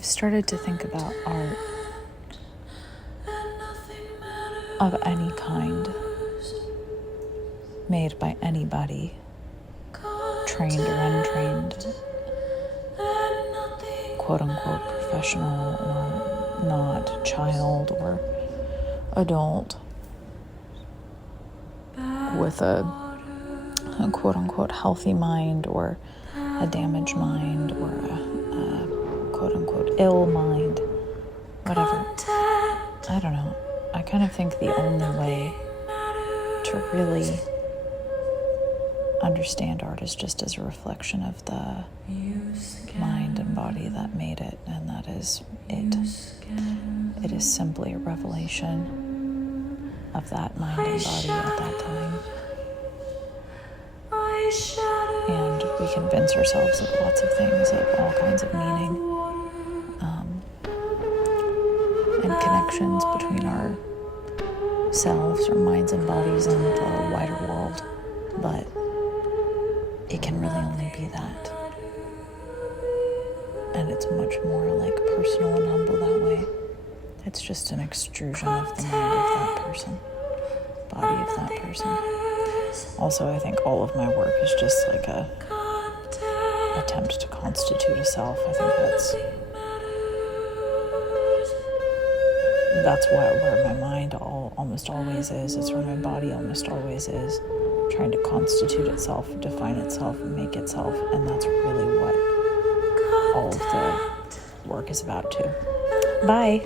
I've started to think about art of any kind, made by anybody, trained or untrained, quote-unquote professional or not, child or adult, with a quote-unquote healthy mind or a damaged mind or a quote-unquote ill mind, whatever. I don't know. I kind of think the only way to really understand art is just as a reflection of the mind and body that made it, and that is it. It is simply a revelation of that mind and body at that time. And we convince ourselves of lots of things, of all kinds of meaning, and connections between our selves, our minds and bodies, and the wider world. But it can really only be that. And it's much more like personal and humble that way. It's just an extrusion of the mind of that person, body of that person. Also, I think all of my work is just like a attempt to constitute a self. I think that's where my mind almost always is. It's where my body almost always is, trying to constitute itself, define itself, make itself, and that's really what all of the work is about too. Bye.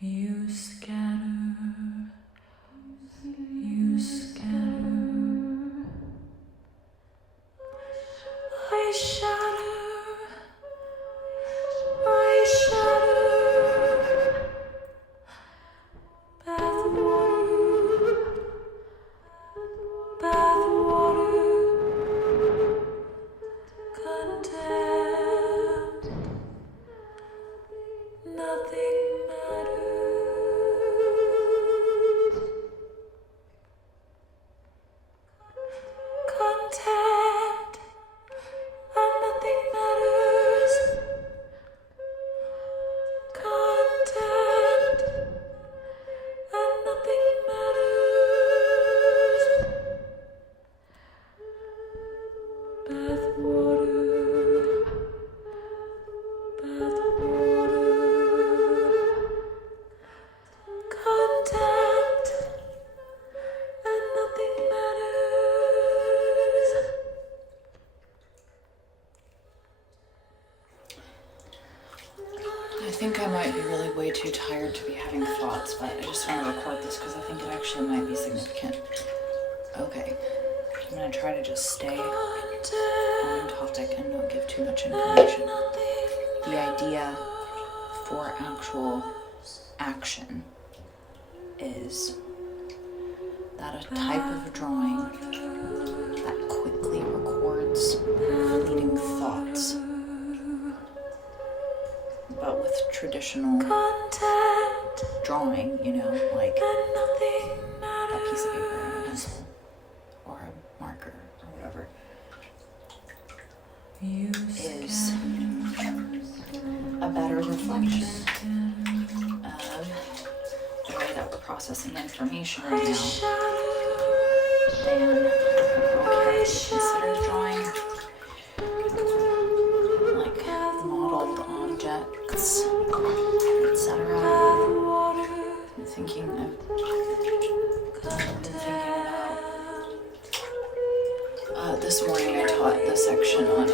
You scatter, you scatter. I shatter, I shatter. Bath water, bath water. Contempt, nothing matters. Contempt, and nothing matters. Contempt, and nothing matters. Bath water, bath water. Contempt, and nothing matters. I think I might be really way too tired to be having thoughts, but I just want to record this because I think it actually might be significant. Okay, I'm going to try to just stay on topic and not give too much information. The idea for actual action is that a type of drawing that quickly records fleeting thoughts, but with traditional drawing, like a piece of paper and a pencil or a marker or whatever, is a better reflection of the way that we're processing information right now than consider drawing like modeled objects, etc. I'm thinking about this morning I taught the section on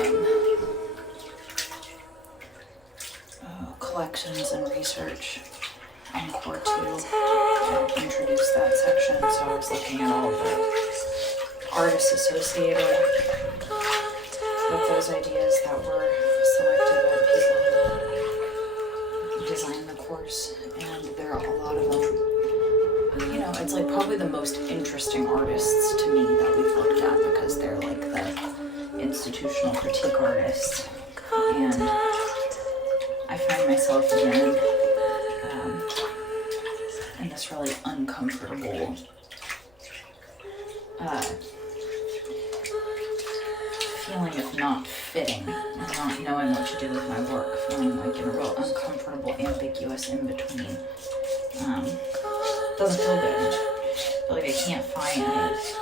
research on Core 2 to introduce that section, so I was looking at all of the artists associated with those ideas that were selected by the people who designed the course, and there are a lot of them. You know, it's like probably the most interesting artists to me that we've looked at, because they're like the institutional critique artists, and I find myself again in this really uncomfortable feeling of not fitting, not knowing what to do with my work, feeling like in a real uncomfortable, ambiguous in-between. Doesn't feel good. I feel like I can't find it.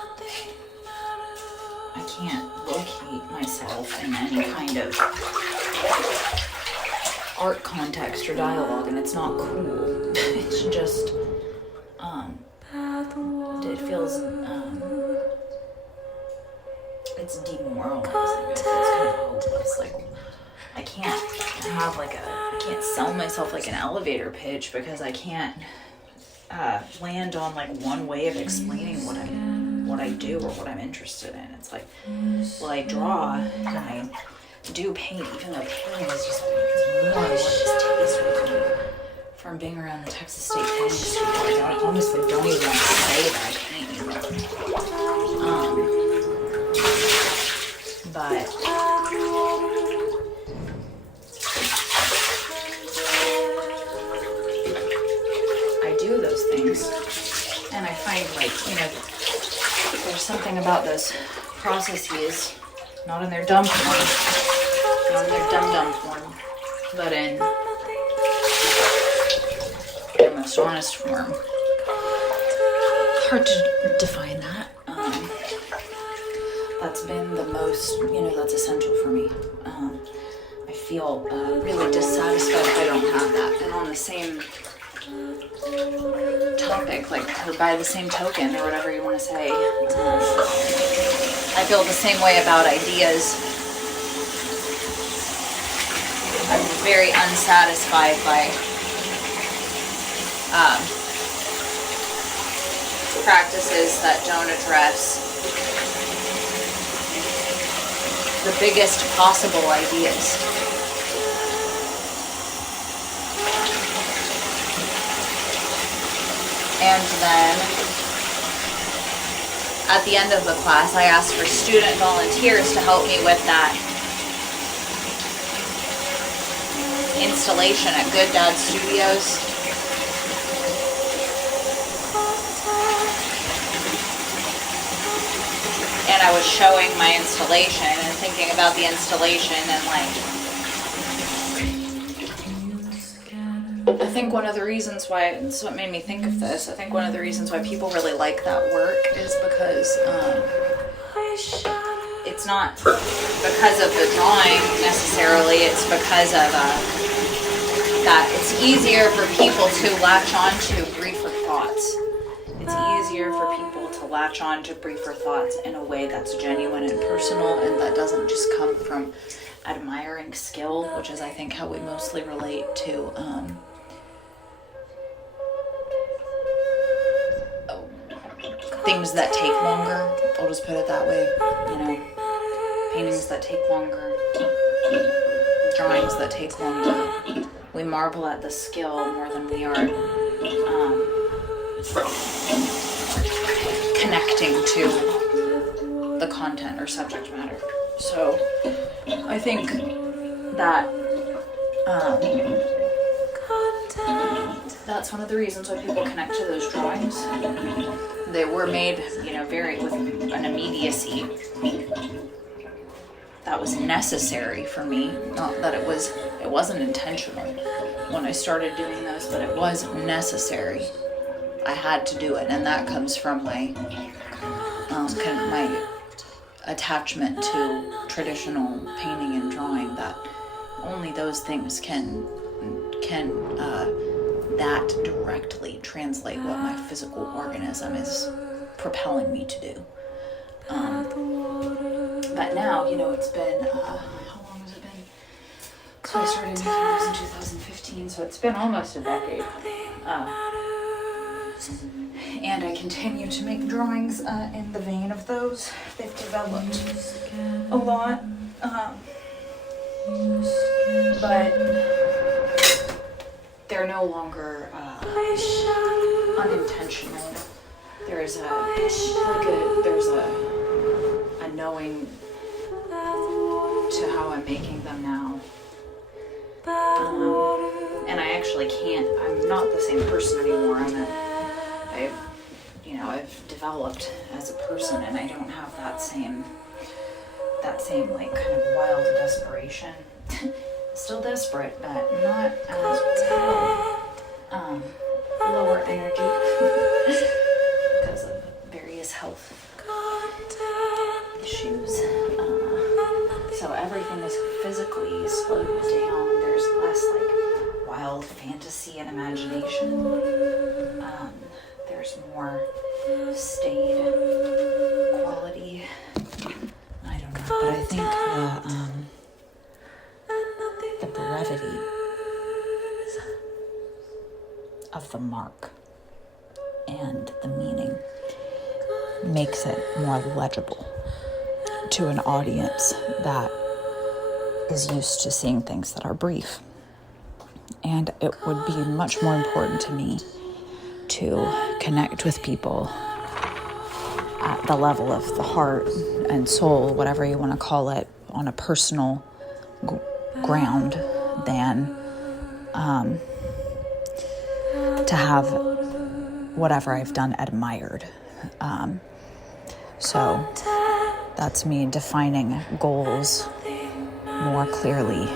I can't locate myself in any kind of art context or dialogue, and it's not cool. It's just, it feels, it's demoralizing. It's kind of hopeless. Like, I can't sell myself like an elevator pitch, because I can't land on like one way of explaining what I do or what I'm interested in. It's like, well, I draw and I do paint, even though painting is just more what this taste with me from being around the Texas State Painting Studio. I honestly don't even want to say that I paint anymore. But I do those things, and I find, like, you know, there's something about those processes, not in their dumb form, not in their dumb form, but in their most honest form. Hard to define that. That's been the most, you know, that's essential for me. I feel really dissatisfied if I don't have that. And on the same topic, like, or by the same token, or whatever you want to say, I feel the same way about ideas. I'm very unsatisfied by practices that don't address the biggest possible ideas. And then at the end of the class, I asked for student volunteers to help me with that installation at Good Dad Studios. And I was showing my installation and thinking about the installation, and like, I think one of the reasons why, it's what made me think of this, I think one of the reasons why people really like that work is because it's not because of the drawing necessarily, it's because of that it's easier for people to latch on to briefer thoughts. It's easier for people to latch on to briefer thoughts in a way that's genuine and personal, and that doesn't just come from admiring skill, which is, I think, how we mostly relate to things that take longer. I'll just put it that way. You know, paintings that take longer, drawings that take longer. We marvel at the skill more than we are connecting to the content or subject matter. So I think that that's one of the reasons why people connect to those drawings. They were made, you know, very with an immediacy that was necessary for me. Not that it wasn't intentional when I started doing those, but it was necessary. I had to do it, and that comes from my kind of my attachment to traditional painting and drawing. That only those things can that directly translate what my physical organism is propelling me to do. But now, you know, it's been how long has it been? So I started making those in 2015, so it's been almost a decade. And I continue to make drawings in the vein of those. They've developed a lot. But they're no longer unintentional. There's a knowing to how I'm making them now. And I actually I'm not the same person anymore. I've developed as a person, and I don't have that same like kind of wild desperation. Still desperate, but not as lower energy because of various health issues. So everything is physically slowed down. There's less like wild fantasy and imagination. There's more staid quality. I don't know, but I think the brevity of the mark and the meaning makes it more legible to an audience that is used to seeing things that are brief. And it would be much more important to me to connect with people at the level of the heart and soul, whatever you want to call it, on a personal ground than to have whatever I've done admired. So that's me defining goals more clearly